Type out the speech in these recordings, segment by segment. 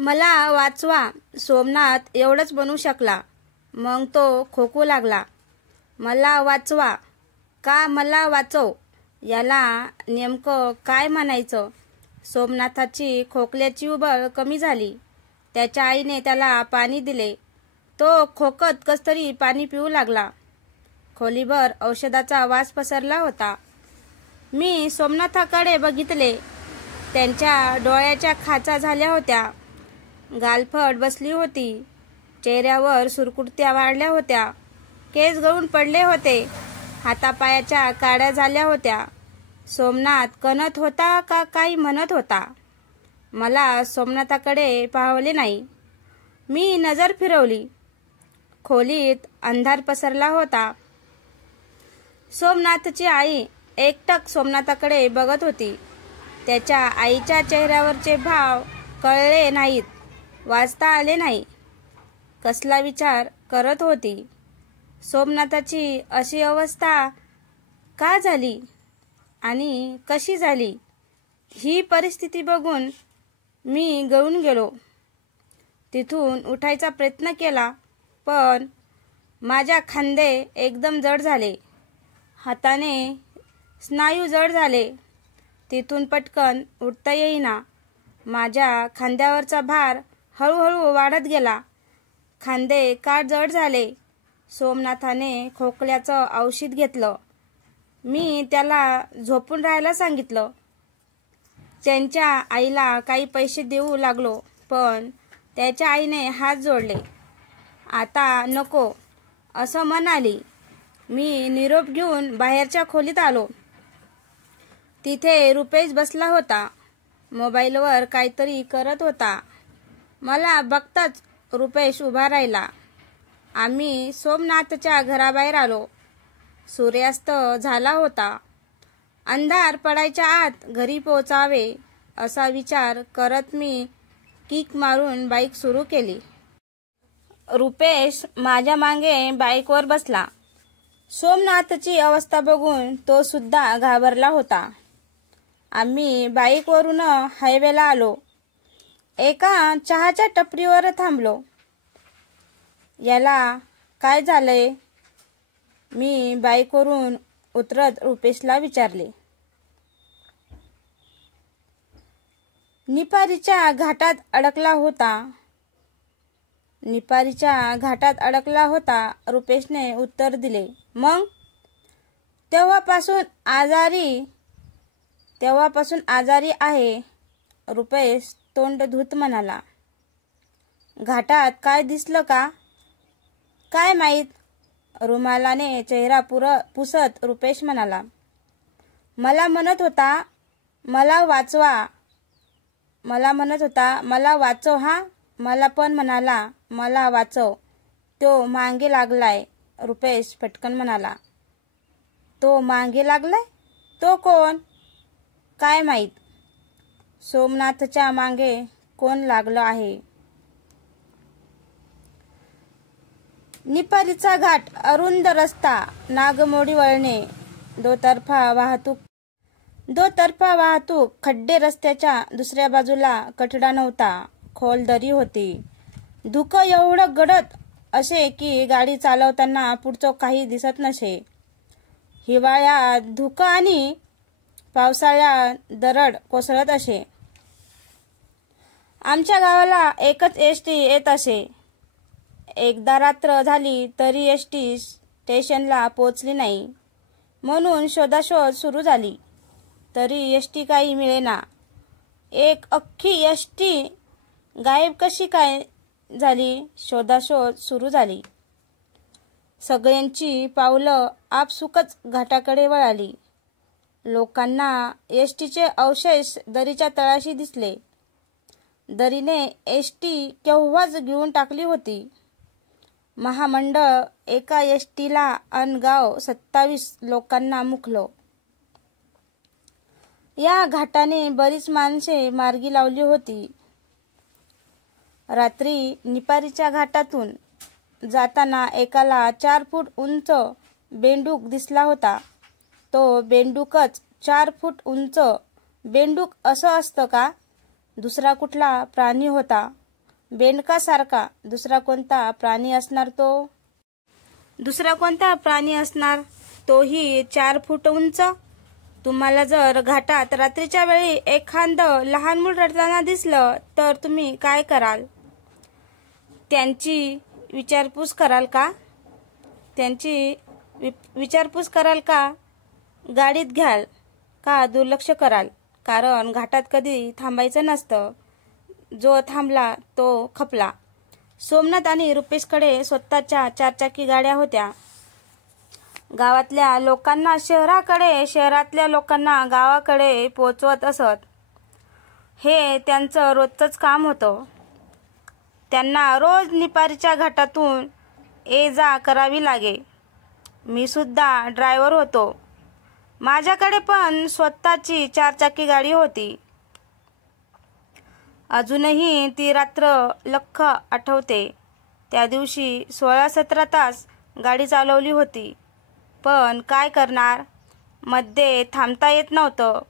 मला वाचवा. सोमनाथ एवढंच बनू शकला. मग तो खोकू लागला. मला वाचवा. का मला वाचव? याला नेमकं काय म्हणायचं? सोमनाथाची खोकल्याची उबळ कमी झाली. त्याच्या आईने त्याला पाणी दिले. तो खोकत कसतरी पाणी पिऊ लागला. खोलीभर औषधाचा वास पसरला होता. मी सोमनाथाकडे बघितले. त्यांच्या डोळ्याच्या खाचा झाल्या होत्या. गालफट बसली होती. चेहऱ्यावर सुरकुत्या वाढल्या होत्या. केस गळून पडले होते. हातापायाच्या काड्या झाल्या होत्या. सोमनाथ कणत होता का काही म्हणत होता? मला सोमनाथाकडे पाहवले नाही. मी नजर फिरवली. खोलीत अंधार पसरला होता. सोमनाथची आई एकटक सोमनाथाकडे बघत होती. त्याच्या आईच्या चेहऱ्यावरचे भाव कळले नाहीत. वाचता आले नाही. कसला विचार करत होती? सोमनाथाची अशी अवस्था का झाली आणि कशी झाली? ही परिस्थिती बघून मी गळून गेलो. तिथून उठायचा प्रयत्न केला, पण माझ्या खांदे एकदम जड झाले. हाताने स्नायू जड झाले. तिथून पटकन उठता येईना. माझ्या खांद्यावरचा भार हळूहळू वाढत गेला. खांदे का जड झाले. सोमनाथाने खोकल्याचं औषध घेतलं. मी त्याला झोपून राहायला सांगितलं. त्यांच्या आईला काही पैसे देऊ लागलो, पण त्याच्या आईने हात जोडले. आता नको असं म्हणाली. मी निरोप घेऊन बाहेरच्या खोलीत आलो. तिथे रुपेश बसला होता. मोबाईलवर काहीतरी करत होता. मला बघताच रुपेश उभा राहिला. आम्ही सोमनाथच्या घराबाहेर आलो. सूर्यास्त झाला होता. अंधार पडायच्या आत घरी पोहोचावे असा विचार करत मी किक मारून बाईक सुरू केली. रुपेश माझ्या मागे बाईकवर बसला. सोमनाथची अवस्था बघून तो सुद्धा घाबरला होता. आम्ही बाईकवरून हायवेला आलो. एका चहाच्या टपरीवर थांबलो. याला काय झालंय? मी बाईकवरून उतरत रुपेशला विचारले. निपारीच्या घाटात अडकला होता. रुपेशने उत्तर दिले. मग? तेव्हापासून आजारी आहे. रुपेश तोंड धूत म्हणाला. घाटात काय दिसलं का? काय माहीत? रुमालाने चेहरा पुसत रुपेश म्हणाला. मला म्हणत होता मला वाचव. हा, मला पण म्हणाला मला वाचव. तो मागे लागलाय. रुपेश पटकन म्हणाला. तो मागे लागलाय? तो कोण? काय माहीत? सोमनाथच्या मागे कोण लागलं आहे? निपारीचा घाट, अरुंद रस्ता, नागमोडी वळणे, दोतर्फा वाहतूक, खड्डे. रस्त्याच्या दुसऱ्या बाजूला कठडा नव्हता. खोल दरी होती. धुकं एवढं गडद असे की गाडी चालवताना पुढचं काही दिसत नसे. हिवाळ्यात धुकं आणि पावसाळ्यात दरड कोसळत असे. आमच्या गावाला एकच एसटी येत असे. एकदा रात्र झाली तरी एसटी स्टेशनला पोचली नाही. म्हणून शोधाशोध सुरू झाली. तरी एसटी काही मिळेना. एक अख्खी एसटी गायब कशी काय झाली? शोधाशोध सुरू झाली. सगळ्यांची पावलं आपसुकच घाटाकडे वळाली. लोकांना एसटीचे अवशेष दरीच्या तळाशी दिसले. दरीने एसटी केव्हाच घेऊन टाकली होती. महामंडळ एका एसटीला अन गाव 27 लोकांना मुकलो. या घाटाने बरीच माणसे मार्गी लावली होती. रात्री निपारीच्या घाटातून जाताना एकाला 4 फूट उंच बेंडूक दिसला होता. तो बेंडूकच 4 फूट उंच बेंडूक असं असतं का? दुसरा कुठला प्राणी होता बेंडकासारखा दुसरा कोणता प्राणी असणार तो? दुसरा कोणता प्राणी असणार? तोही 4 फूट उंच. तुम्हाला जर घाटात रात्रीच्या वेळी एखादं लहान मूल रडताना दिसलं तर तुम्ही काय कराल? त्यांची विचारपूस कराल का? विचारपूस कराल का? गाडीत घ्याल का दुर्लक्ष कराल? कारण घाटात कधी थांबायचं नसतं. जो थांबला तो खपला. सोमनाथ आणि रुपेशकडे स्वतःच्या 4 चाकी गाड्या होत्या. गावातल्या लोकांना शहराकडे, शहरातल्या लोकांना गावाकडे पोचवत असत. हे त्यांचं रोजचंच काम होतं. त्यांना रोज निपारीच्या घाटातून ये जा करावी लागे. मी सुद्धा ड्रायव्हर होतो. माझ्याकडे पण स्वतःची 4 चाकी गाडी होती. अजूनही ती रात्र लख्ख आठवते. त्या दिवशी 16-17 तास गाडी चालवली होती. पण काय करणार? मध्ये थांबता येत नव्हतं.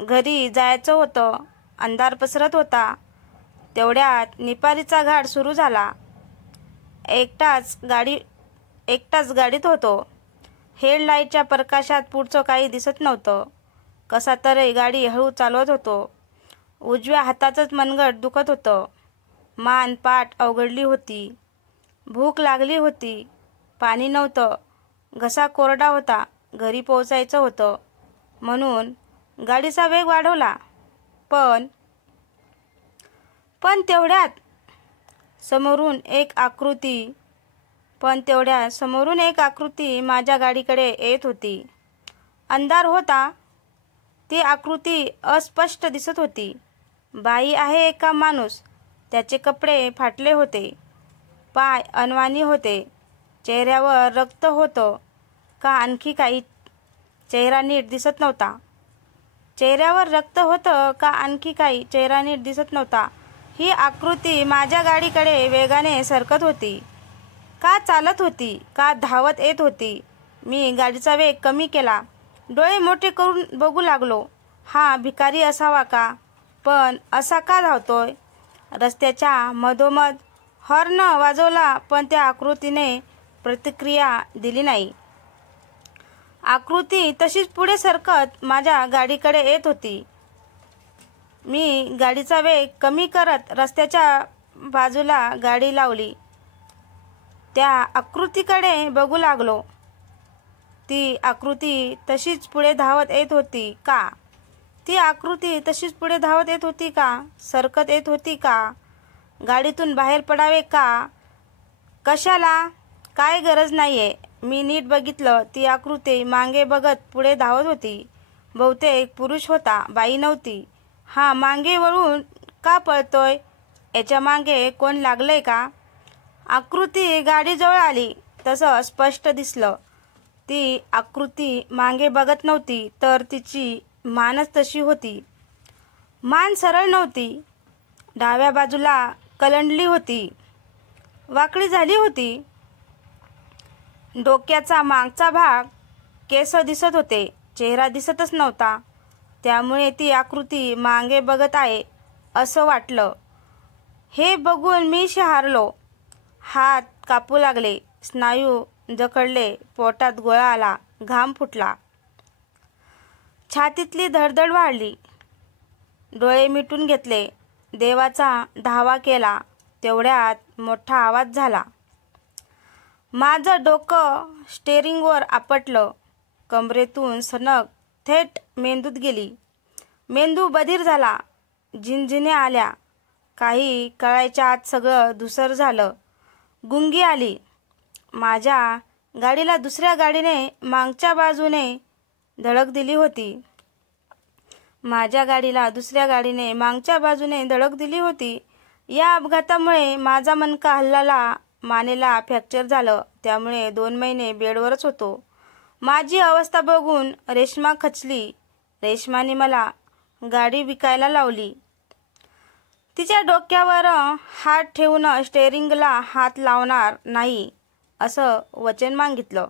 घरी जायचं होतं. अंधार पसरत होता. तेवढ्यात निपारीचा घाट सुरू झाला. एकटाच गाडीत होतो. हेडलाईटच्या प्रकाशात पुढचं काही दिसत नव्हतं. कसा तरी गाडी हळू चालवत होतो. उजव्या हाताचंच मनगट दुखत होतं. मान पाठ अवघडली होती. भूक लागली होती. पाणी नव्हतं. घसा कोरडा होता. घरी पोहोचायचं होतं म्हणून गाडीचा वेग वाढवला. पण तेवढ्यात समोरून एक आकृती माझ्या गाडीकडे येत होती. अंधार होता. ती आकृती अस्पष्ट दिसत होती. बाई आहे का माणूस? त्याचे कपडे फाटले होते. पाय अनवाणी होते. चेहऱ्यावर रक्त होतं का आणखी काही? चेहरा नीट दिसत नव्हता. चेहऱ्यावर रक्त होतं का आणखी काही? चेहरा नीट दिसत नव्हता. ही आकृती माझ्या गाडीकडे वेगाने सरकत होती. का चालत होती? का धावत येत होती? मी गाडीचा वेग कमी केला. डोळे मोठे करून बघू लागलो. हा भिकारी असावा का? पण असा का धावतोय? रस्त्याच्या मधोमध हॉर्न वाजवला पण त्या आकृतीने प्रतिक्रिया दिली नाही. आकृती तशीच पुढे सरकत माझ्या गाडीकडे येत होती. मी गाडीचा वेग कमी करत रस्त्याच्या बाजूला गाडी लावली. त्या आकृतीकडे बघू लागलो. ती आकृती तशीच पुढे धावत येत होती का? ती आकृती तशीच पुढे धावत येत होती का? सरकत येत होती का? गाडीतून बाहेर पडावे का? कशाला? काय गरज नाहीये. मी नीट बघितलं. ती आकृती मागे बघत पुढे धावत होती. बहुतेक पुरुष होता, बाई नव्हती. हा मागे वळून का पळतोय? याच्या मागे कोण लागलंय का? आकृती गाडीजवळ आली तसं स्पष्ट दिसलं. ती आकृती मागे बघत नव्हती तर तिची मानच तशी होती. मान सरळ नव्हती. डाव्या बाजूला कलंडली होती. वाकडी झाली होती. डोक्याचा मागचा भाग, केस दिसत होते. चेहरा दिसतच नव्हता. त्यामुळे ती आकृती मागे बघत आहे असं वाटलं. हे बघून मी शहारलो. हात कापू लागले. स्नायू जखडले. पोटात गोळा आला. घाम फुटला. छातीतली धडधड वाढली. डोळे मिटून घेतले. देवाचा धावा केला. तेवढ्यात मोठा आवाज झाला. माझं डोकं स्टेअरिंगवर आपटलं. कमरेतून सनक थेट मेंदूत गेली. मेंदू बधीर झाला. झिणझिण्या आल्या. काही कळायच्या आत सगळं धुसर झालं. गुंगी आली. माझ्या गाडीला दुसऱ्या गाडीने मागच्या बाजूने धडक दिली होती. माझ्या गाडीला दुसऱ्या गाडीने मागच्या बाजूने धडक दिली होती. या अपघातामुळे माझा मणका हल्लाला. मानेला फ्रॅक्चर झालं. त्यामुळे 2 महिने बेडवरच होतो. माझी अवस्था बघून रेश्मा खचली. रेश्माने मला गाडी विकायला लावली. तिच्या डोक्यावर हात ठेवून स्टेअरिंगला हात लावणार नाही असं वचन मागितलं.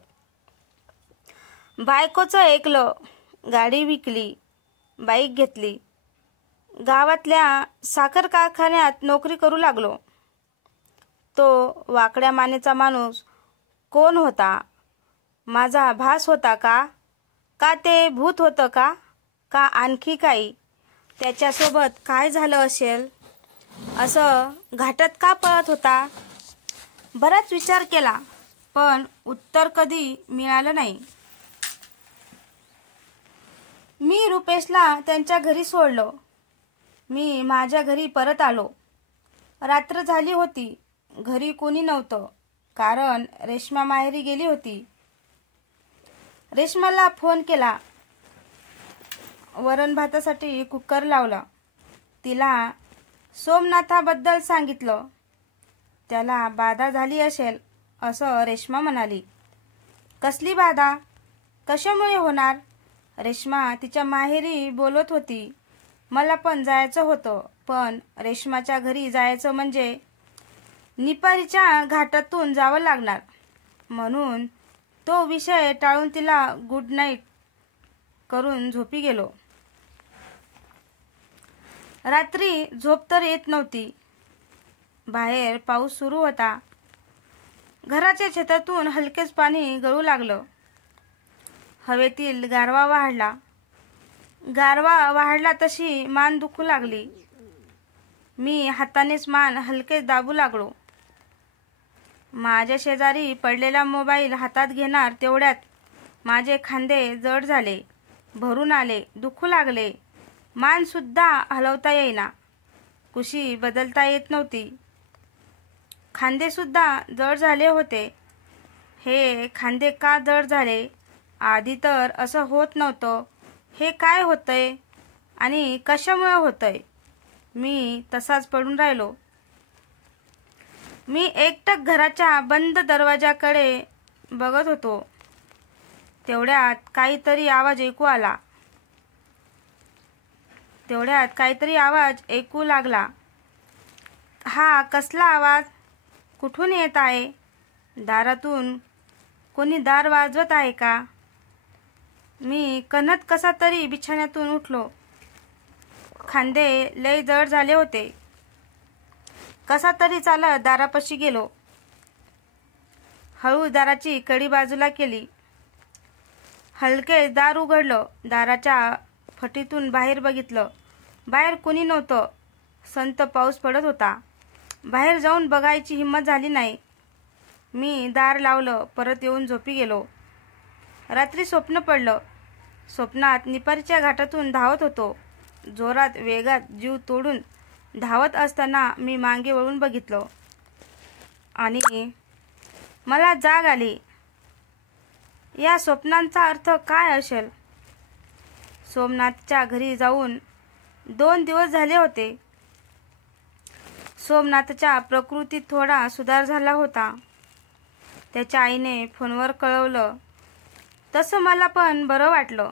बायकोचं ऐकलं. गाडी विकली. बाईक घेतली. गावातल्या साखर कारखान्यात नोकरी करू लागलो. तो वाकड्या मानेचा माणूस कोण होता? माझा भास होता का? का ते भूत होतं का? का आणखी काही? त्याच्यासोबत काय झालं असेल? असं घाटात का पळत होता? बराच विचार केला, पण उत्तर कधी मिळालं नाही. मी रुपेशला त्यांच्या घरी सोडलं. मी माझ्या घरी परत आलो. रात्र झाली होती. घरी कोणी नव्हतं, कारण रेश्मा माहेरी गेली होती. रेश्माला फोन केला. वरण भातासाठी कुकर लावला. तिला सोमनाथाबद्दल सांगितलं. त्याला बाधा झाली असेल असं रेश्मा म्हणाली. कसली बाधा? कशामुळे होणार? रेश्मा तिच्या माहेरी बोलत होती. मला पण जायचं होतं, पण रेश्माच्या घरी जायचं म्हणजे निपारीच्या घाटातून जावं लागणार, म्हणून तो विषय टाळून तिला गुड नाईट करून झोपी गेलो. रात्री झोप तर येत नव्हती. बाहेर पाऊस सुरू होता. घराच्या छतातून हलकेच पाणी गळू लागलं. हवेतील गारवा वाढला. गारवा वाढला तशी मान दुखू लागली. मी हातानेच मान हलके दाबू लागलो. माझ्या शेजारी पडलेला मोबाईल हातात घेणार तेवढ्यात माझे खांदे जड झाले, भरून आले, दुखू लागले. मान सुद्धा हलवता येईना. कुशी बदलता येत नव्हती. खांदे सुद्धा जड झाले होते. हे खांदे का जड झाले? आधी तर असं होत नव्हतं. हे काय होतंय आणि कशामुळे होतंय? मी तसाच पडून राहिलो. मी एकटक घराच्या बंद दरवाजाकडे बघत होतो. तेवढ्यात काहीतरी आवाज ऐकू लागला. हा कसला आवाज? कुठून येत आहे? दारातून कोणी दार वाजवत आहे का? मी कणत कसा तरी बिछाण्यातून उठलो. खांदे लय जड झाले होते. कसा तरी चालत दारापाशी गेलो. हळू दाराची कडी बाजूला केली. हलके दार उघडलं. दाराच्या फटीतून बाहेर बघितलं. बाहेर कोणी नव्हतं. संत पाऊस पडत होता. बाहेर जाऊन बघायची हिंमत झाली नाही. मी दार लावलं. परत येऊन झोपी गेलो. रात्री स्वप्न पडलं. स्वप्नात निपारीच्या घाटातून धावत होतो. जोरात वेगात जीव तोडून धावत असताना मी मागे वळून बघितलं आणि मला जाग आली. या स्वप्नांचा अर्थ काय असेल? सोमनाथच्या घरी जाऊन 2 दिवस झाले होते. सोमनाथच्या प्रकृतीत थोडा सुधार झाला होता. त्याच्या आईने फोनवर कळवलं. तसं मला पण बरं वाटलं.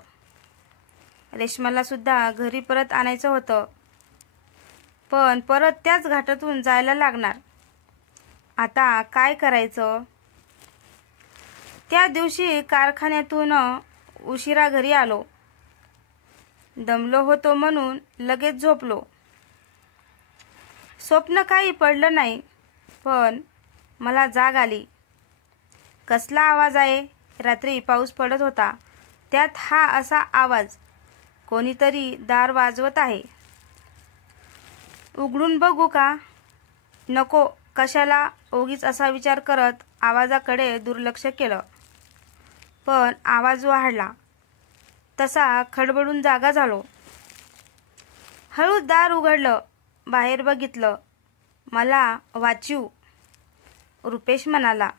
रेश्माला सुद्धा घरी परत आणायचं होतं, पण परत त्याच घाटातून जायला लागणार. आता काय करायचं? त्या दिवशी कारखान्यातून उशिरा घरी आलो. दमलो होतो म्हणून लगेच झोपलो. स्वप्न काही पडलं नाही, पण मला जाग आली. कसला आवाज आहे? रात्री पाऊस पडत होता. त्यात हा असा आवाज. कोणीतरी दार वाजवत आहे. उघडून बघू का? नको, कशाला उगीच असा विचार करत आवाजाकडे दुर्लक्ष केलं. पण आवाज वाढला तसा खडबडून जागा झालो. हळू दार उघडलं. बाहेर बघितलं. मला वाचीव, रुपेश म्हणाला.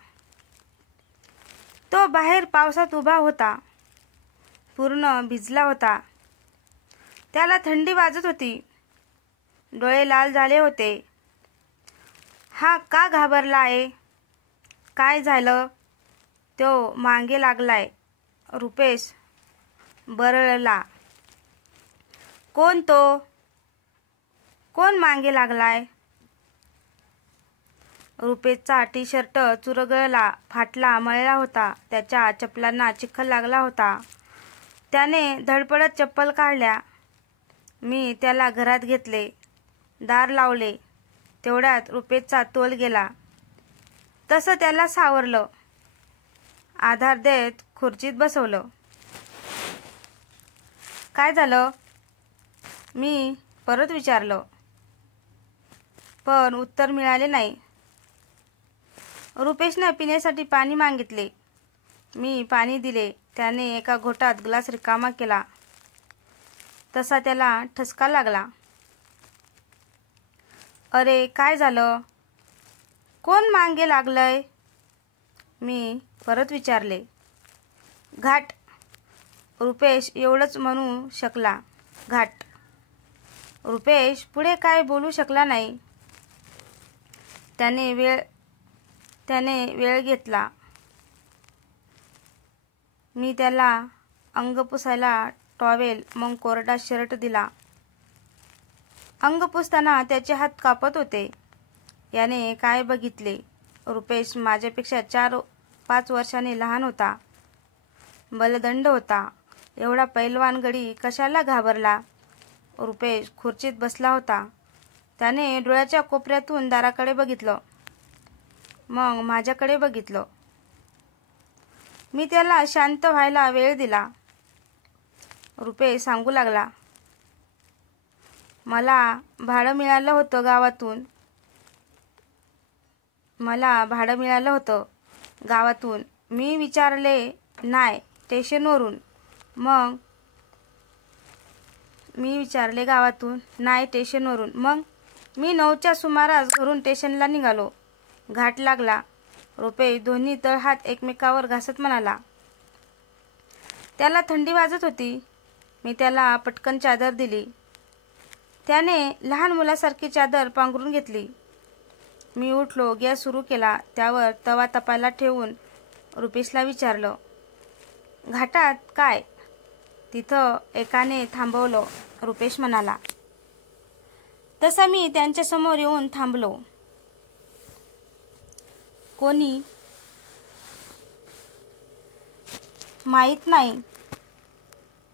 तो बाहेर पावसात उभा होता. पूर्ण भिजला होता. त्याला थंडी वाजत होती. डोळे लाल झाले होते. हा का घाबरला आहे? काय झालं? तो मागे लागलाय. रुपेश बरळला. कोण तो? कोण मागे लागलाय? रुपेशचा टी-शर्ट चुरगळला, फाटला, मळला होता. त्याच्या चपलांना चिखल लागला होता. त्याने धडपडत चप्पल काढल्या. मी त्याला घरात घेतले. दार लावले. तेवढ्यात रुपेशचा तोल गेला. तसं त्याला सावरलं. आधार देत खुर्चीत बसवलं. काय झालं? मी परत विचारलं, पण उत्तर मिळाले नाही. रुपेशने पिण्यासाठी पाणी मागितले. मी पाणी दिले. त्याने एका घोटात ग्लास रिकामा केला. तसा त्याला ठसका लागला. अरे काय झालं? कोण मागे लागलंय? मी परत विचारले. घाट. रुपेश एवढंच म्हणू शकला. घाट. रुपेश पुढे काय बोलू शकला नाही. त्याने वेळ घेतला. मी त्याला अंग पुसायला टॉवेल मग कोरडा शर्ट दिला. अंग पुसताना त्याचे हात कापत होते. याने काय बघितले? रुपेश माझ्यापेक्षा 4-5 वर्षांनी लहान होता. बलदंड होता. एवढा पैलवान गडी कशाला घाबरला? रुपेश खुर्चीत बसला होता. त्याने डोळ्याच्या कोपऱ्यातून दाराकडे बघितलं. मग माझ्याकडे बघितलं. मी त्याला शांत व्हायला वेळ दिला. रुपेश सांगू लागला. मला भाडं मिळालं होतं गावातून. मी विचारले नाही स्टेशनवरून. मग मी 9च्या सुमारास घरून स्टेशनला निघालो. घाट लागला. रुपेश दोन्ही तळहात एकमेकावर घासत म्हणाला. त्याला थंडी वाजत होती. मी त्याला पटकन चादर दिली. त्याने लहान मुलासारखी चादर पांघरून घेतली. मी उठलो. गॅस सुरू केला. त्यावर तवा तपायला ठेवून रुपेशला विचारलं, घाटात काय? तिथं एकाने थांबवलं, रुपेश म्हणाला. तसा मी त्यांच्यासमोर येऊन थांबलो. कोणी? माहीत नाही.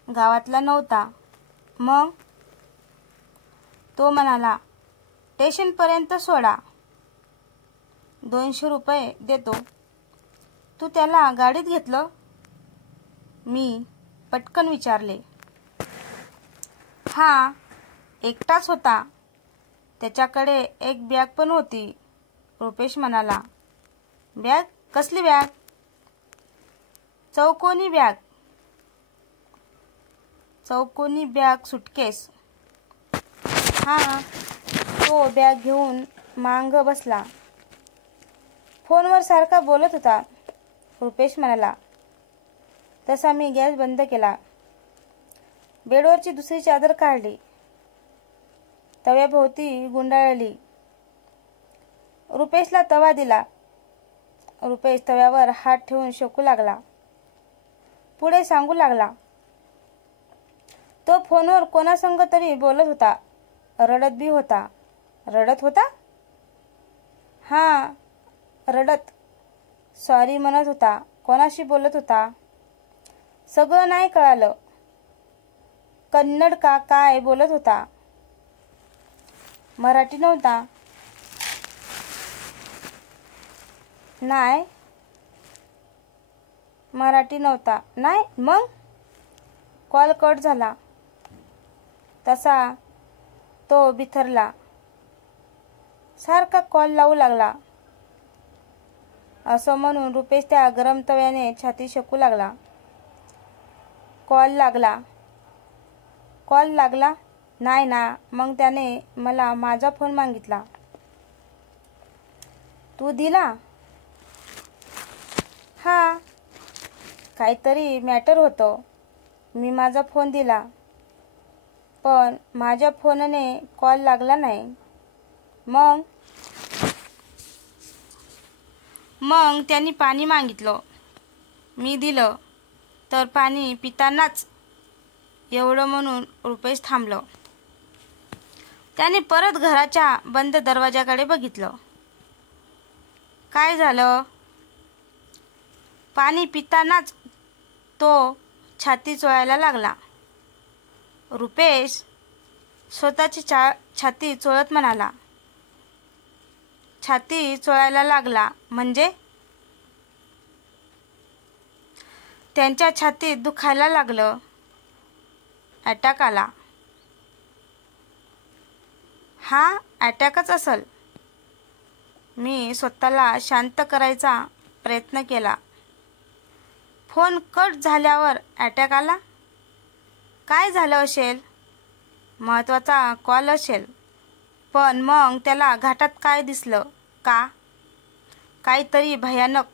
गावातला नव्हता. मग? तो म्हणाला, स्टेशनपर्यंत सोडा. 200 रुपये देतो. तू त्याला गाडीत घेतलं? मी पटकन विचारले. हा एकटाच होता. त्याच्याकडे एक बॅग पण होती. रुपेश म्हणाला. बॅग? कसली बॅग? चौकोनी बॅग, सुटकेस. हा. तो बॅग घेऊन मांग बसला. फोनवर सारखा बोलत होता, रुपेश म्हणाला. तसा मी गॅस बंद केला. बेडवरची दुसरी चादर काढली. तव्याभोवती गुंडाळली. रुपेशला तवा दिला. रुपेश तव्यावर हात ठेवून शेकू लागला. पुढे सांगू लागला. तो फोनवर कोणासंग तरी बोलत होता. रडत बी होता. रडत होता? हा, रडत. सॉरी म्हणत होता. कोणाशी बोलत होता? सगळं नाही कळालं. कन्नड का काय बोलत होता. मराठी नव्हता. नाही, मराठी नव्हता. नाही. मग? कॉल कट झाला. तसा तो बिथरला. सारखा कॉल लावू लागला. असं म्हणून रुपेश त्या गरम तव्याने छाती शेकू लागला. कॉल लागला? नाही ना. मग त्याने मला माझा फोन मागितला. तू दिला? हा, काहीतरी मॅटर होतं. मी माझा फोन दिला. पण माझ्या फोनने कॉल लागला नाही. मग त्यांनी पाणी मागितलं. मी दिलं. तर पाणी पितानाच एवढं म्हणून रुपेश थांबलं. त्याने परत घराच्या बंद दरवाजाकडे बघितलं. काय झालं? पाणी पितानाच तो छाती चोळायला लागला. रुपेश स्वतःची छाती चोळत म्हणाला. छाती चोळायला लागला. म्हणजे त्यांच्या छातीत दुखायला लागलं. अटॅक आला. हा अटॅकच असल. मी स्वतःला शांत करायचा प्रयत्न केला. फोन कट झाल्यावर अटॅक आला? काय झालं असेल? महत्त्वाचा कॉल असेल. पण मग त्याला घाटात काय दिसलं का? काहीतरी भयानक,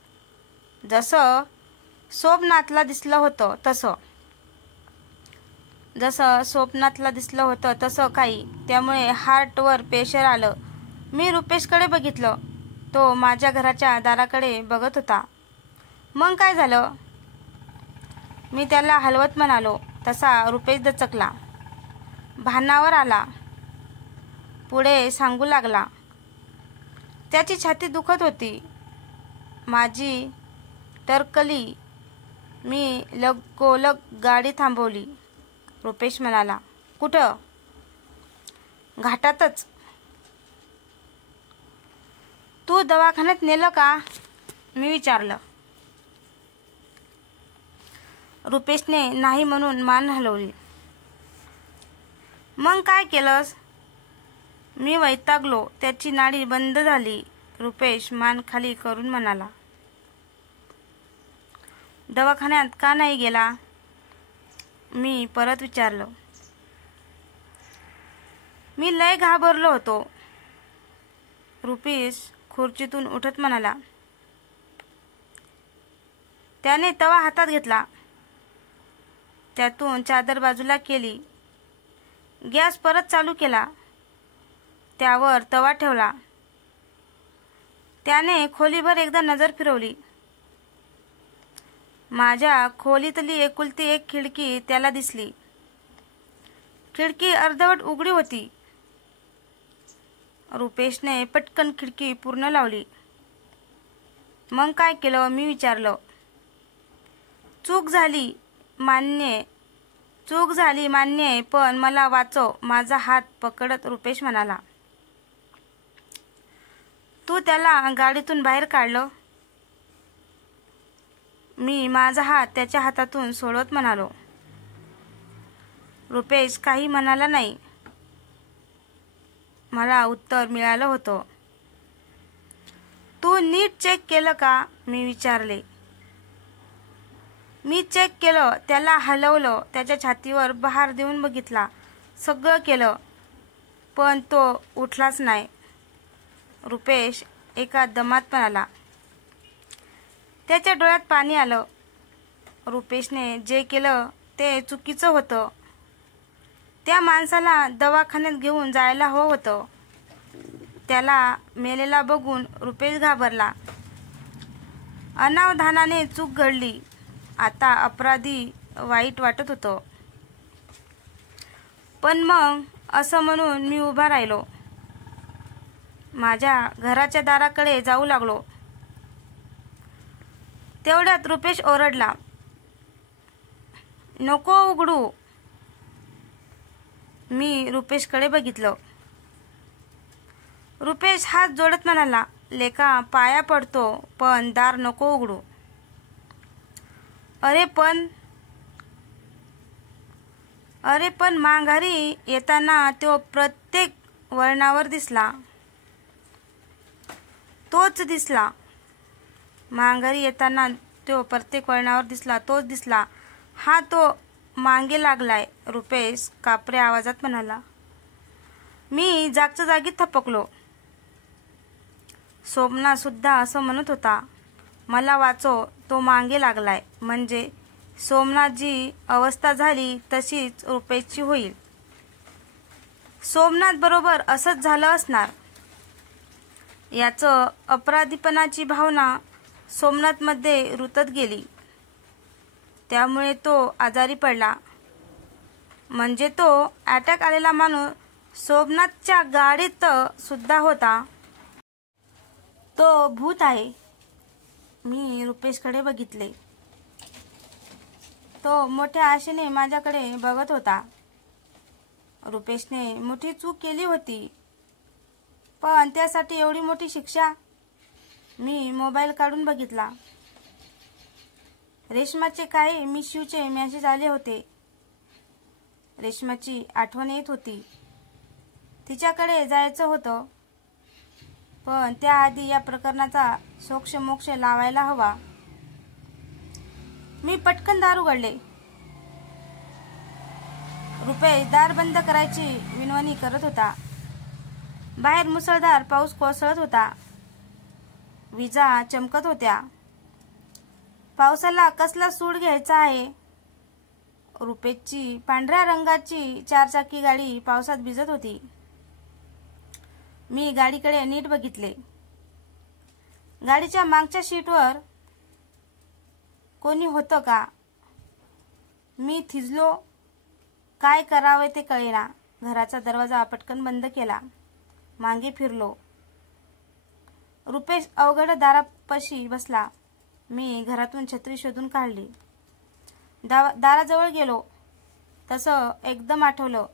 जसं स्वप्नातला दिसलं होतं तसं. काही. त्यामुळे हार्टवर प्रेशर आलं. मी रुपेशकडे बघितलं. तो माझ्या घराच्या दाराकडे बघत होता. मग काय झालं? मी त्याला हलवत म्हणालो. तसा रुपेश दचकला. भानावर आला. पुढे सांगू लागला. त्याची छाती दुखत होती. माझी टरकली. मी लगोलग गाडी थांबवली. रुपेश म्हणाला, कुठं? घाटातच. तू दवाखान्यात नेलं का? मी विचारलं. रुपेशने नाही म्हणून मान हलवली. मग काय केलंस? मी वैतागलो. त्याची नाडी बंद झाली. रुपेश मान खाली करून म्हणाला, दवाखान्यात का नाही गेला? मी परत विचारलं. मी लय घाबरलो होतो. रुपेश खुर्चीतून उठत म्हणाला. त्याने तवा हातात घेतला. त्यातून चादर बाजूला केली. गॅस परत चालू केला. त्यावर तवा ठेवला. त्याने खोलीभर एकदा नजर फिरवली. माझ्या खोलीतली एकुलती एक खिडकी त्याला दिसली. खिडकी अर्धवट उघडी होती. रुपेशने पटकन खिडकी पूर्ण लावली. मग काय केलं? मी विचारलं. चूक झाली मान्य, पण मला वाचव. माझा हात पकडत रुपेश म्हणाला. तू त्याला गाडीतून बाहेर काढलं? मी माझा हात त्याच्या हातातून सोडवत म्हणालो. रुपेश काही म्हणाला नाही. मला उत्तर मिळालं होतं. तू नीट चेक केलं का? मी विचारले. मी चेक केलं. त्याला हलवलं. त्याच्या छातीवर बहार देऊन बघितला. सगळं केलं, पण तो उठलाच नाही. रुपेश एका दमात म्हणाला. त्याच्या डोळ्यात पाणी आलं. रुपेशने जे केलं ते चुकीचं होतं. त्या माणसाला दवाखान्यात घेऊन जायला हवं होतं. त्याला मेलेला बघून रुपेश घाबरला. अनावधानाने चूक घडली. आता अपराधी वाईट वाटत होतं. पण मग असं म्हणून मी उभा राहिलो. माझ्या घराच्या दाराकडे जाऊ लागलो. तेवढ्यात रुपेश ओरडला, नको उघडू. मी रुपेशकडे बघितलं. रुपेश हात जोडत म्हणाला, लेका पाया पडतो, पण दार नको उघडू. अरे पण माघारी येताना तो प्रत्येक वळणावर दिसला. तोच दिसला. हा तो मागे लागलाय. रुपेश कापऱ्या आवाजात म्हणाला. मी जागच्या जागी थपकलो. सोमनाथ सुद्धा असं म्हणत होता. मला वाचव, तो मागे लागलाय. म्हणजे सोमनाथची अवस्था झाली तशीच रुपेशची होईल. सोमनाथ बरोबर असंच झालं असणार. याचं अपराधीपणाची भावना सोमनाथमध्ये रुतत गेली. त्यामुळे तो आजारी पडला. म्हणजे तो अटॅक आलेला माणूस सोमनाथच्या गाडीत सुद्धा होता. तो भूत आहे. मी रुपेशकडे बघितले. तो मोठ्या आशेने माझ्याकडे बघत होता. रुपेशने मोठी चूक केली होती. पण त्यासाठी एवढी मोठी शिक्षा? मी मोबाईल काढून बघितला. रेश्माचे काही मिस यूचे मेसेज आले होते. रेश्माची आठवण येत होती. तिच्याकडे जायचं होतं, पण त्याआधी या प्रकरणाचा सोक्षमोक्ष लावायला हवा. मी पटकन दार उघडले. रुपेश दार बंद करायची विनवणी करत होता. बाहेर मुसळधार पाऊस कोसळत होता. विजा चमकत होत्या. पावसाला कसला सूड घ्यायचा आहे. रुपेशची पांढऱ्या रंगाची चारचाकी गाडी पावसात भिजत होती. मी गाडीकडे नीट बघितले. गाडीच्या मागच्या सीटवर कोणी होतं का? मी थिजलो. काय करावे ते कळेना. घराचा दरवाजा पटकन बंद केला. मागे फिरलो. रुपेश अवघड दारापाशी बसला. मी घरातून छत्री शोधून काढली. दाराजवळ गेलो तसं एकदम आठवलं.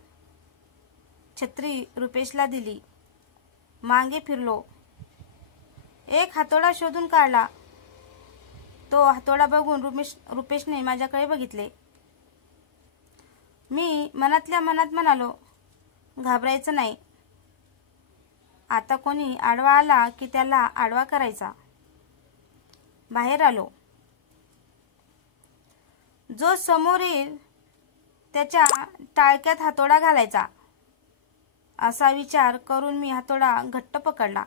छत्री रुपेशला दिली. मागे फिरलो. एक हातोडा शोधून काढला. तो हातोडा बघून रुपेशने माझ्याकडे बघितले. मी मनातल्या मनात म्हणालो, घाबरायचं नाही. आता कोणी आडवा आला की त्याला आडवा करायचा. बाहेर आलो. जो समोर येईल त्याच्या टाळक्यात हातोडा घालायचा असा विचार करून मी हातोडा घट्ट पकडला.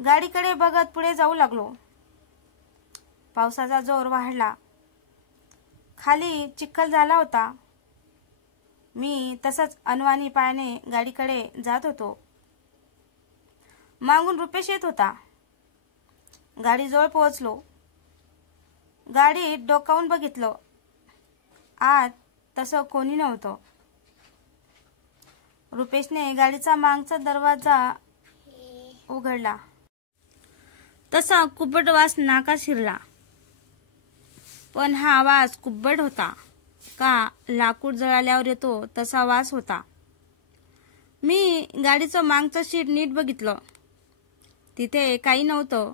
गाडीकडे बघत पुढे जाऊ लागलो. पावसाचा जोर वाढला. खाली चिखल झाला होता. मी तसंच अनवाणी पायाने गाडीकडे जात होतो. मागून रुपेश येत होता. गाडीजवळ पोहोचलो. गाडीत डोकावून बघितलं. आत तसं कोणी नव्हतं. रुपेशने गाडीचा मागचा दरवाजा उघडला. तसा कुबट वास नाकात शिरला. पण हा वास कुबट होता का लाकूड जळाल्यावर येतो तसा वास होता. मी गाडीचं मागचं सीट नीट बघितलं. तिथे काही नव्हतं.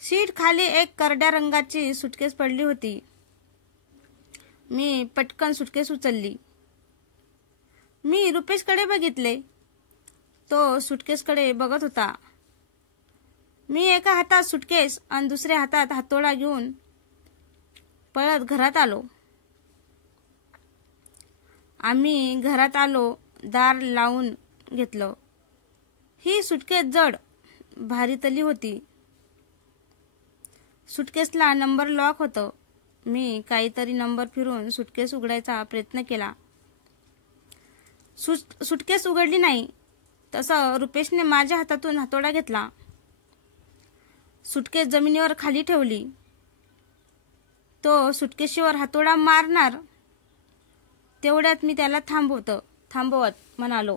सीट खाली एक करड्या रंगाची सुटकेस पडली होती. मी पटकन सुटकेस उचलली. मी रुपेशकडे बघितले. तो सुटकेसकडे बघत होता. मी एका हातात सुटकेस आणि दुसऱ्या हातात हातोडा घेऊन पळत घरात आलो. आम्ही घरात आलो. दार लावून घेतलं. ही सुटकेस जड भारीतली होती. सुटकेसला नंबर लॉक होतं. मी काहीतरी नंबर फिरून सुटकेस उघडायचा प्रयत्न केला. सुटकेस उघडली नाही. तसं रुपेशने माझ्या हातातून हातोडा घेतला. सुटकेस जमिनीवर खाली ठेवली. तो सुटकेशीवर हातोडा मारणार तेवढ्यात मी त्याला थांबवत म्हणालो.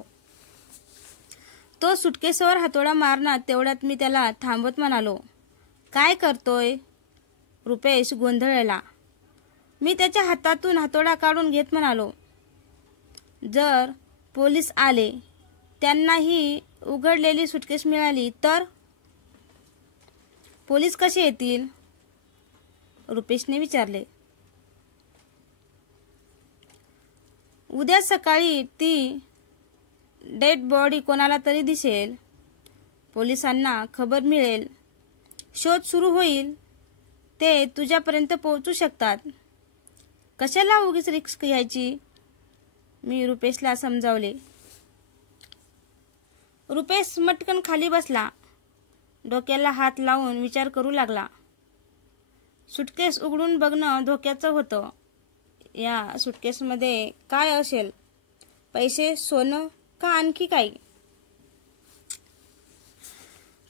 तो सुटकेसवर हातोडा मारणार तेवढ्यात मी त्याला थांबवत म्हणालो, काय करतोय? रुपेश गोंधळला. मी त्याच्या हातातून हातोडा काढून घेत म्हणालो, जर पोलीस आले, त्यांना ही उघडलेली सुटकेस मिळाली तर? पोलीस कसे येतील? रुपेशने विचारले. उद्या सकाळी ती डेड बॉडी कोणाला तरी दिसेल. पोलिसांना खबर मिळेल. शोध सुरू होईल. ते तुझ्यापर्यंत पोहोचू शकतात. कशाला उगीच रिस्क घ्यायची? मी रुपेशला समजावले. रुपेश मटकन खाली बसला. डोक्याला हात लावून विचार करू लागला. सुटकेस उघडून बघणं धोक्याचं होतं. या सुटकेसमध्ये काय असेल? पैसे, सोनं का आणखी काही?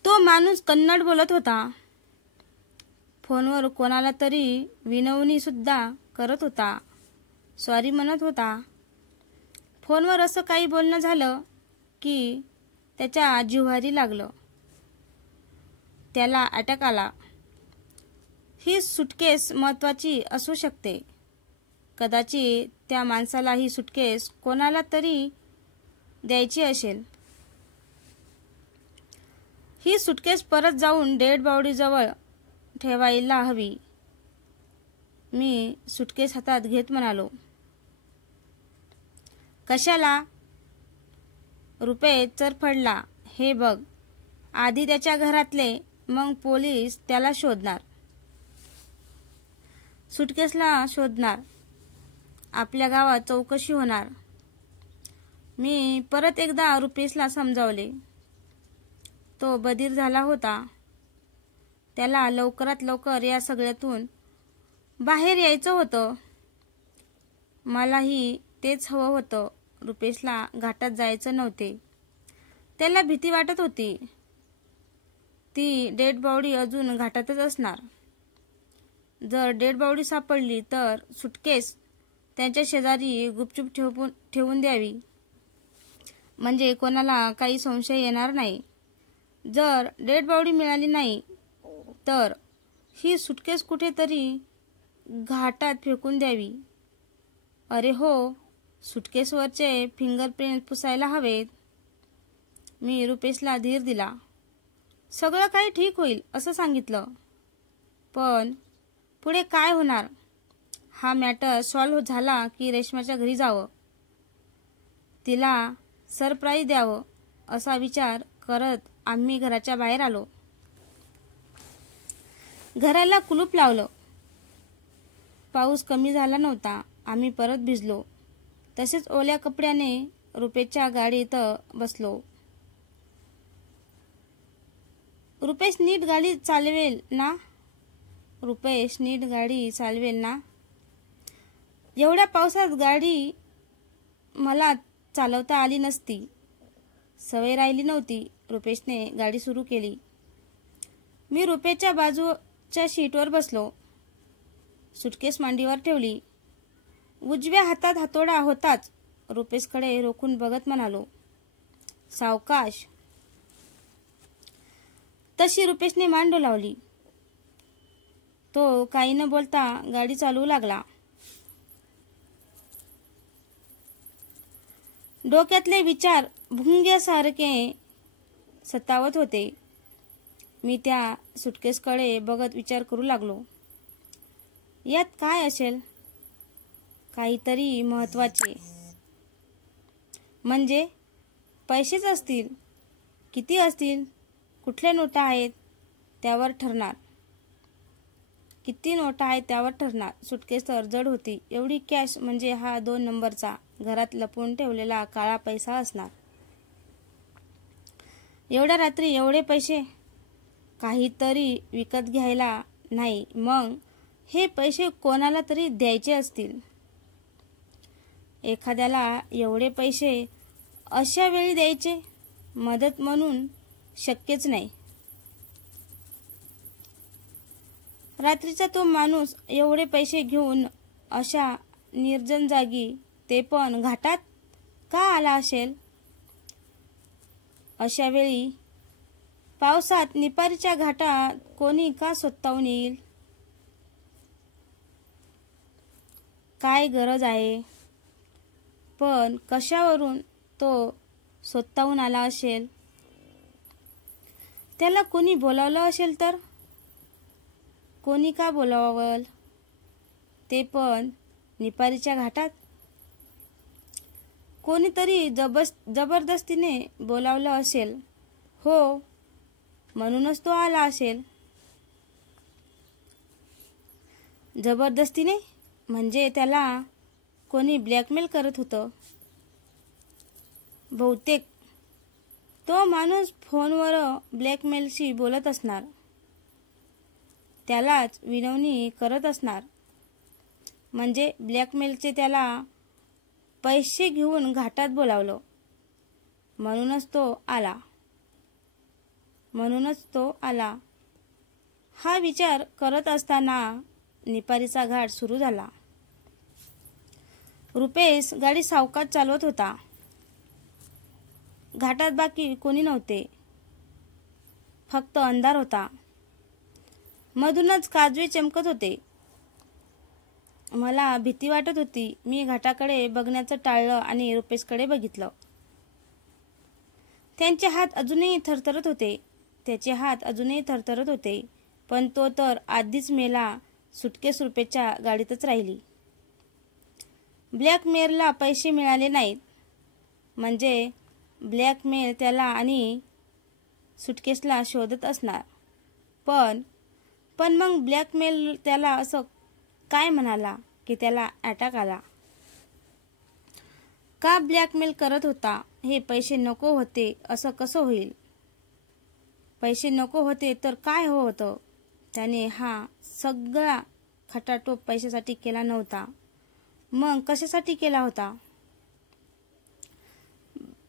तो माणूस कन्नड बोलत होता. फोनवर कोणाला तरी विनवणी सुद्धा करत होता. सॉरी म्हणत होता. फोनवर असं काही बोलणं झालं की त्याच्या जिव्हारी लागलं. त्याला अटॅक आला. ही सुटकेस महत्वाची असू शकते. कदाचित त्या माणसाला ही सुटकेस कोणाला तरी द्यायची असेल. ही सुटकेस परत जाऊन डेड बॉडीजवळ ठेवायला हवी. मी सुटकेस हातात घेत म्हणालो. कशाला? रुपेश चरफडला. हे बघ, आधी त्याच्या घरातले, मग पोलीस त्याला शोधणार. सुटकेसला शोधणार. आपल्या गावात चौकशी होणार. मी परत एकदा रुपेशला समजावले. तो बधीर झाला होता. त्याला लवकरात लवकर या सगळ्यातून बाहेर यायचं होतं. मलाही तेच हवं होतं. रुपेशला घाटात जायचं नव्हते. त्याला भीती वाटत होती. ती डेड बॉडी अजून घाटातच असणार. जर डेड बॉडी सापडली तर सुटकेस त्यांच्या शेजारी गुपचूप ठेवून द्यावी, म्हणजे कोणाला काही संशय येणार नाही. जर डेड बॉडी मिळाली नाही तर ही सुटकेस कुठेतरी घाटात फेकून द्यावी. अरे हो, सुटकेसवरचे फिंगरप्रिंट पुसायला हवेत. मी रुपेशला धीर दिला. सगळं काही ठीक होईल असं सांगितलं. पण पुढे काय होणार? हा मॅटर सॉल्व्ह झाला की रेश्माच्या घरी जावं, तिला सरप्राईज द्यावं असा विचार करत आम्ही घराच्या बाहेर आलो. घराला कुलूप लावलं. पाऊस कमी झाला नव्हता. आम्ही परत भिजलो. तसेच ओल्या कपड्याने रुपेशच्या गाडीत बसलो. रुपेश नीट गाडी चालवेल ना? रुपेश नीट गाडी चालवेल ना? एवढ्या पावसात गाडी मला चालवता आली नसती. सवय राहिली नव्हती. रुपेशने गाडी सुरू केली. मी रुपेशच्या बाजूच्या सीटवर बसलो. सुटकेस मांडीवर ठेवली. उजव्या हातात हातोडा होताच रुपेशकडे रोखून बघत म्हणालो, सावकाश. तशी रुपेशने मान डोलावली. तो काही न बोलता गाडी चालवू लागला. डोक्यातले विचार भुंग्यासारखे सतावत होते. मी त्या सुटकेसकडे बघत विचार करू लागलो. यात काय असेल? काहीतरी महत्वाचे. म्हणजे पैसेच असतील. किती असतील? कुठल्या नोटा आहेत त्यावर ठरणार. किती नोटा आहेत त्यावर ठरणार. सुटकेस तर जड होती. एवढी कॅश म्हणजे हा 2 नंबरचा घरात लपवून ठेवलेला काळा पैसा असणार. एवढ्या रात्री एवढे पैसे? काहीतरी विकत घ्यायला नाही, मग हे पैसे कोणाला तरी द्यायचे असतील. एखाद्याला एवढे पैसे अशा वेळी द्यायचे मदत म्हणून शक्यच नाही. रात्रीचा तो माणूस एवढे पैसे घेऊन अशा निर्जन जागी, ते पण घाटात का आला असेल? अशा वेळी पावसात निपारीच्या घाटात कोणी का स्वतःहून येईल? काय गरज आहे? पण कशावरून तो स्वतःहून आला असेल? त्याला कोणी बोलावलं असेल तर? कोणी का बोलावल? ते पण निपारीच्या घाटात? कोणीतरी जबरदस्तीने बोलावलं असेल. हो, म्हणूनच तो आला असेल. जबरदस्तीने म्हणजे त्याला कोणी ब्लॅकमेल करत होतं. बहुतेक तो माणूस फोनवर ब्लॅकमेलशी बोलत असणार. त्यालाच विनवणी करत असणार. म्हणजे ब्लॅकमेलचे त्याला पैसे घेऊन घाटात बोलावलं. म्हणूनच तो आला. हा विचार करत असताना निपारीचा घाट सुरू झाला. रुपेश गाडी सावकाश चालवत होता. घाटात बाकी कोणी नव्हते. फक्त अंधार होता. मधूनच काजवे चमकत होते. मला भीती वाटत होती. मी घाटाकडे बघण्याचं टाळलं आणि रुपेशकडे बघितलं. त्यांचे हात अजूनही थरथरत होते. त्याचे हात अजूनही थरथरत होते, पण तो तर आधीच मेला. सुटकेस रुपेशच्या गाडीतच राहिली. ब्लॅकमेलला पैसे मिळाले नाहीत म्हणजे ब्लॅकमेल त्याला आणि सुटकेसला शोधत असणार. पण मग ब्लॅकमेल त्याला असं काय म्हणाला की त्याला अटॅक आला? का ब्लॅकमेल करत होता? हे पैसे नको होते असं कसं होईल? पैसे नको होते तर काय होतं? त्याने हा सगळा खटाटोप पैशासाठी केला नव्हता. मग कशासाठी केला होता?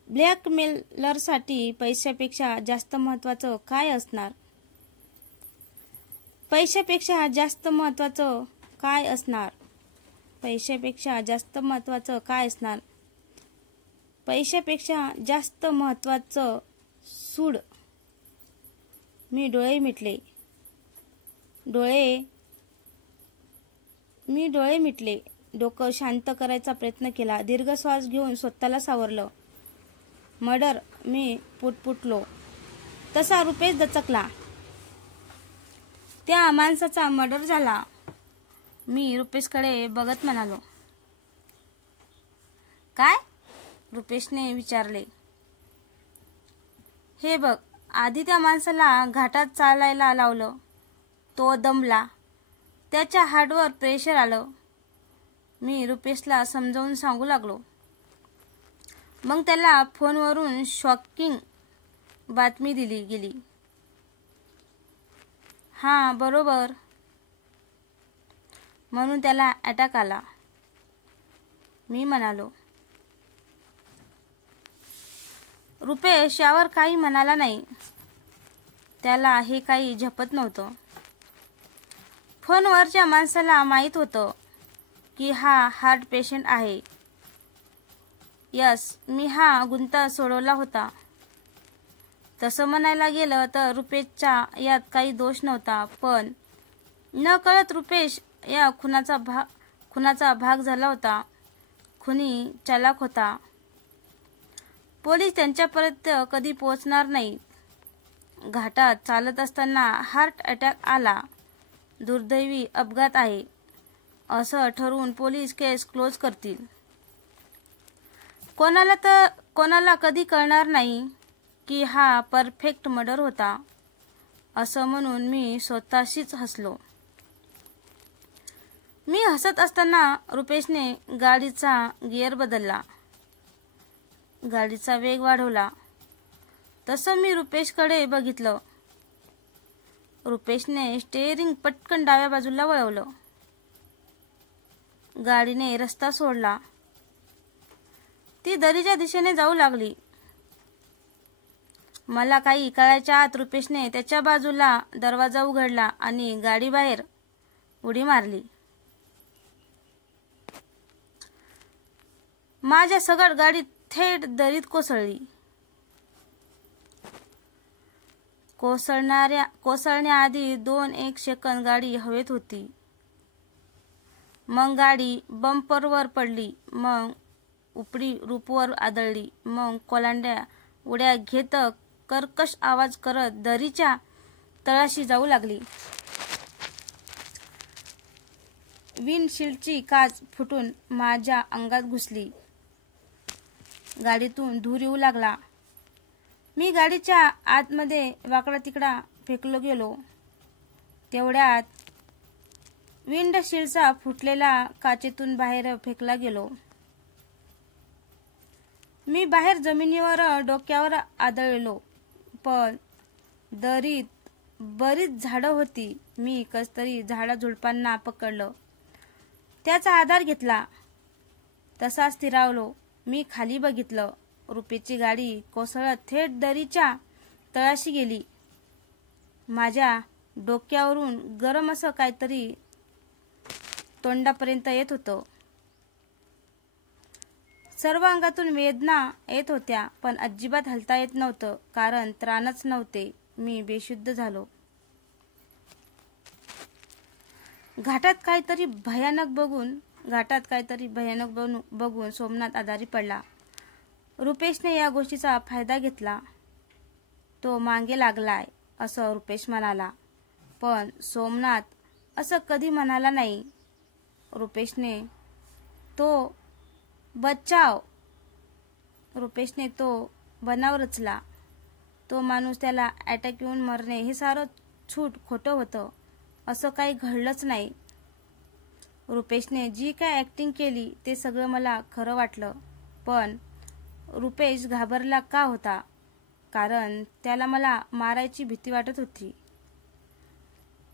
ब्लॅकमेलरसाठी पैशापेक्षा जास्त महत्त्वाचं काय असणार? पैशापेक्षा जास्त महत्त्वाचं काय असणार? पैशापेक्षा जास्त महत्त्वाचं काय असणार? पैशापेक्षा जास्त महत्त्वाचं सूड. मी डोळे मिटले. डोकं शांत करायचा प्रयत्न केला. दीर्घ श्वास घेऊन स्वतःला सावरलं. मर्डर, मी पुटपुटलो. तसा रुपेश दचकला. त्या माणसाचा मर्डर झाला. मी रुपेशकडे बघत म्हणालो. काय? रुपेशने विचारले. हे बघ, आधी त्या माणसाला घाटात चालायला लावलं. तो दमला. त्याच्या हार्टवर प्रेशर आलं. मी रुपेशला समजावून सांगू लागलो. मग त्याला फोनवरून शॉकिंग बातमी दिली गेली. हां, बरोबर. म्हणून त्याला अटॅक आला, मी म्हणालो. रुपेश यावर काही म्हणाला नाही. त्याला हे काही झेपत नव्हतं. फोनवरच्या माणसाला माहीत होतं की हा हार्ट पेशंट आहे. यस, मी हा गुंता सोडवला होता. तसं म्हणायला गेलं तर रुपेशचा यात काही दोष नव्हता, पण नकळत रुपेश या खुनाचा भाग झाला होता. खुनी चालाक होता. पोलीस त्यांच्यापर्यंत कधी पोहोचणार नाही. घाटात चालत असताना हार्ट अटॅक आला. दुर्दैवी अपघात आहे असं ठरवून पोलीस केस क्लोज करतील. कोणाला कधी कळणार नाही की हा परफेक्ट मर्डर होता असं म्हणून मी स्वतःशीच हसलो. मी हसत असताना रुपेशने गाडीचा गिअर बदलला. गाडीचा वेग वाढवला. तसं मी रुपेशकडे बघितलं. रुपेशने स्टेअरिंग पटकन डाव्या बाजूला वळवलं. गाडीने रस्ता सोडला. ती दरीच्या दिशेने जाऊ लागली. मला काही कळायच्या आत रुपेशने त्याच्या बाजूला दरवाजा उघडला आणि गाडी बाहेर उडी मारली. माझ्या सगळ गाडी थेट दरीत कोसळली. कोसळण्याआधी 2-1 सेकंद गाडी हवेत होती. मग गाडी बंपरवर पडली. मग उपरी रूपवर आदळली. मग कोलांड्या उड्या घेत कर्कश आवाज करत दरीच्या तळाशी जाऊ लागली. विंडशील्डची काच फुटून माझ्या अंगात घुसली. गाडीतून धूर येऊ लागला. मी गाडीच्या आतमध्ये वाकडा तिकडा फेकलो गेलो. तेवढ्यात विंडशील्डचा फुटलेला काचेतून बाहेर फेकला गेलो. मी बाहेर जमिनीवर डोक्यावर आदळलो. पण दरीत बरीच झाडं होती. मी कसतरी झाडाझुडपांना पकडलं. त्याचा आधार घेतला. तसा स्थिरावलो. मी खाली बघितलं. रुपेशची गाडी कोसळत थेट दरीच्या तळाशी गेली. माझ्या डोक्यावरून गरम असं काहीतरी तोंडापर्यंत येत होतं. सर्व अंगातून वेदना येत होत्या, पण अजिबात हलता येत नव्हतं, कारण त्राणच नव्हते. मी बेशुद्ध झालो. घाटात काहीतरी भयानक बघून सोमनाथ आजारी पडला. रुपेशने या गोष्टीचा फायदा घेतला. तो मागे लागलाय. असं रुपेश म्हणाला. पण सोमनाथ असं कधी म्हणाला नाही. रुपेशने तो बनाव रचला. तो माणूस, त्याला अटॅक येऊन मरणे हे सारं छूट खोटं होतं. असं काही घडलंच नाही. रुपेशने जी काय ॲक्टिंग केली ते सगळं मला खरं वाटलं. पण रुपेश घाबरला का होता? कारण त्याला मला मारायची भीती वाटत होती.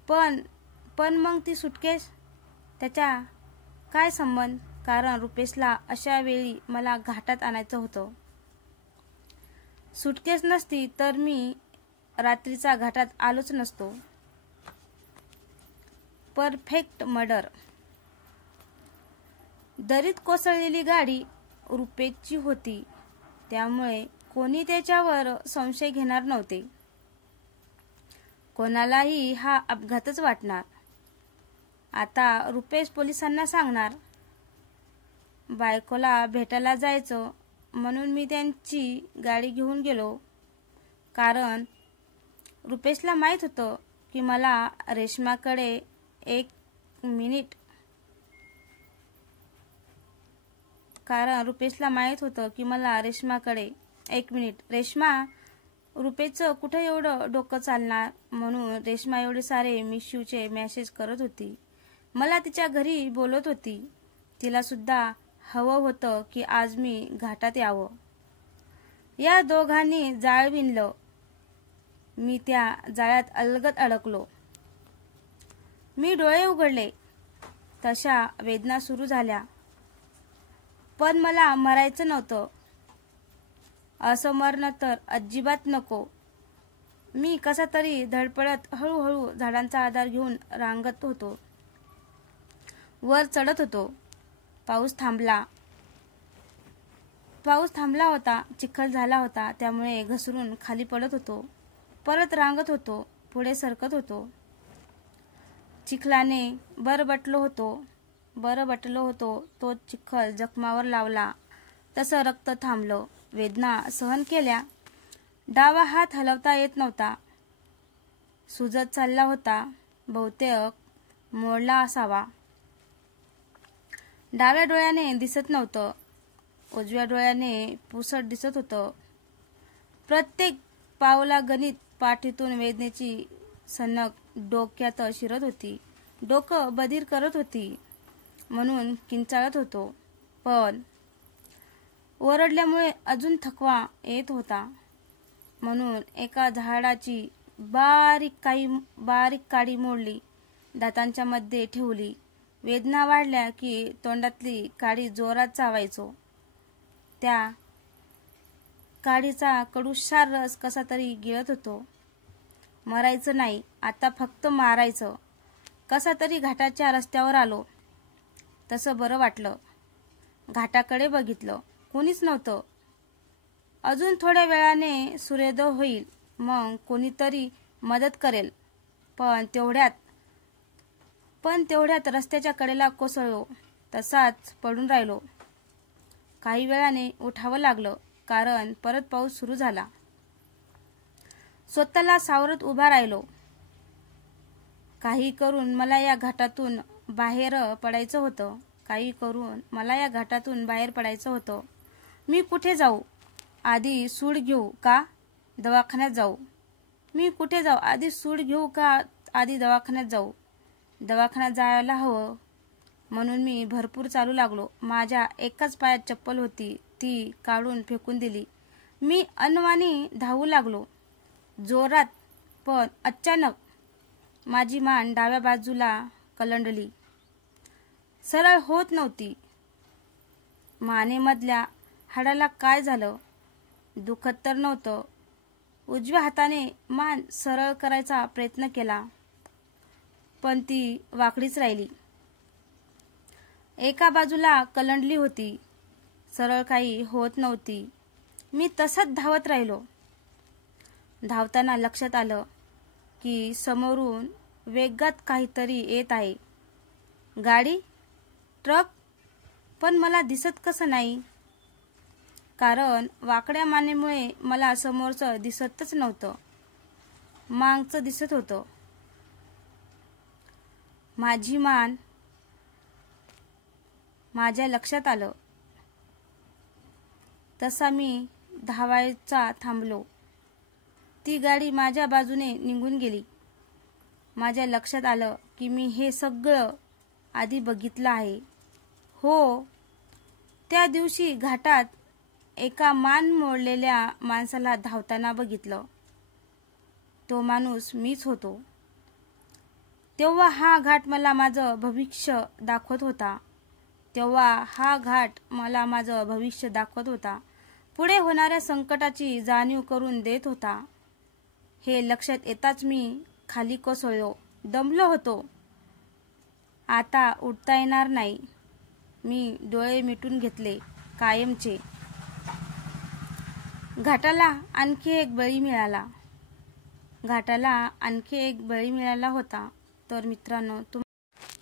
पण मग ती सुटकेस, त्याचा काय संबंध? कारण रुपेशला अशा वेळी मला घाटात आणायचं होतं. सुटकेस नसती तर मी रात्रीचा घाटात आलोच नसतो. Perfect murder. दरीत कोसळलेली गाडी रुपेशची होती, त्यामुळे कोणी त्याच्यावर संशय घेणार नव्हते. कोणालाही हा अपघातच वाटणार. आता रुपेश पोलिसांना सांगणार. बायकोला भेटायला जायचं म्हणून मी त्यांची गाडी घेऊन गेलो. कारण रुपेशला माहीत होतं की मला रेश्माकडे एक मिनिट रेश्मा रुपेशचं कुठं एवढं डोकं चालणार म्हणून रेश्मा एवढे सारे मिस यूचे मेसेज करत होती. मला तिच्या घरी बोलत होती. तिला सुद्धा हवं होतं की आज मी घाटात यावं. या दोघांनी जाळ विणलं. मी त्या जाळ्यात अलगद अडकलो. मी डोळे उघडले तशा वेदना सुरू झाल्या. पण मला मरायचं नव्हतं. असं मरणं तर अजिबात नको. मी कसा तरी धडपडत हळूहळू झाडांचा आधार घेऊन रांगत होतो. वर चढत होतो. पाऊस थांबला होता. चिखल झाला होता, त्यामुळे घसरून खाली पडत होतो. परत रांगत होतो. पुढे सरकत होतो. चिखलाने बरबटलो होतो. तो चिखल जखमावर लावला तसं रक्त थांबलं. वेदना सहन केल्या. डावा हात हलवता येत नव्हता. सुजत चालला होता. बहुतेक मोडला असावा. डाव्या डोळ्याने दिसत नव्हतं. उजव्या डोळ्याने पुसट दिसत होतं. प्रत्येक पावलागणिक पाठीतून वेदनेची सनक डोक्यात शिरत होती. डोकं बधीर करत होती म्हणून किंचाळत होतो. पण ओरडल्यामुळे अजून थकवा येत होता म्हणून एका झाडाची बारीक काडी मोडली. दातांच्या मध्ये ठेवली. वेदना वाढल्या की तोंडातली काडी जोरात चावायचो. त्या काडीचा कडूशार रस कसा तरी गिळत होतो. मरायचं नाही, आता फक्त मारायचं. कसा तरी घाटाच्या रस्त्यावर आलो. तसं बरं वाटलं. घाटाकडे बघितलं. कोणीच नव्हतं. अजून थोड्या वेळाने सूर्योदय होईल, मग कोणीतरी मदत करेल. पण तेवढ्यात रस्त्याच्या कडेला कोसळलो. तसाच पडून राहिलो. काही वेळाने उठावं लागलं, कारण परत पाऊस सुरू झाला. स्वतःला सावरत उभा राहिलो. काही करून मला या घाटातून बाहेर पडायचं होतं. मी कुठे जाऊ? आधी सूड घेऊ का दवाखान्यात जाऊ? दवाखान्यात जायला हवं म्हणून मी भरपूर चालू लागलो. माझ्या एकाच पायात चप्पल होती, ती काढून फेकून दिली. मी अनवाणी धावू लागलो जोरात. पण अचानक माझी मान डाव्या बाजूला कलंडली. सरळ होत नव्हती. मानेमधल्या हाडाला काय झालं? दुखत तर नव्हतं. उजव्या हाताने मान सरळ करायचा प्रयत्न केला, पण ती वाकडीच राहिली. एका बाजूला कलंडली होती. सरळ काही होत नव्हती. मी तसंच धावत राहिलो. धावताना लक्षात आलं की समोरून वेगात काहीतरी येत आहे. गाडी? ट्रक? पण मला दिसत कसं नाही? कारण वाकड्या मानेमुळे मला समोरचं दिसतच नव्हतं. मागचं दिसत होतं. माझी मान माझ्या लक्षात आलं. तसा मी धावायचा थांबलो. ती गाडी माझ्या बाजूने निघून गेली. माझ्या लक्षात आलं की मी हे सगळं आधी बघितलं आहे. हो, त्या दिवशी घाटात एका मान मोडलेल्या माणसाला धावताना बघितलं. तो माणूस मीच होतो. तेव्हा हा घाट मला माझं भविष्य दाखवत होता. पुढे होणाऱ्या संकटाची जाणीव करून देत होता. हे लक्षात येताच मी खाली कोसळलो. दमलो होतो. आता उठता येणार नाही. मी डोळे मिटून घेतले कायमचे. घाटाला आणखी एक बळी मिळाला होता. तर मित्रांनो,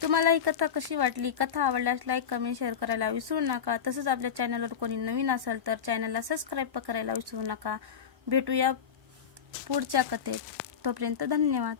तुम्हाला ही कथा कशी वाटली? कथा आवडल्यास लाईक, कमेंट, शेअर करायला विसरू नका. तसंच आपल्या चॅनलवर कोणी नवीन असेल तर चॅनलला सबस्क्राईब करायला विसरू नका. भेटूया पुढच्या कथेत. तोपर्यंत धन्यवाद.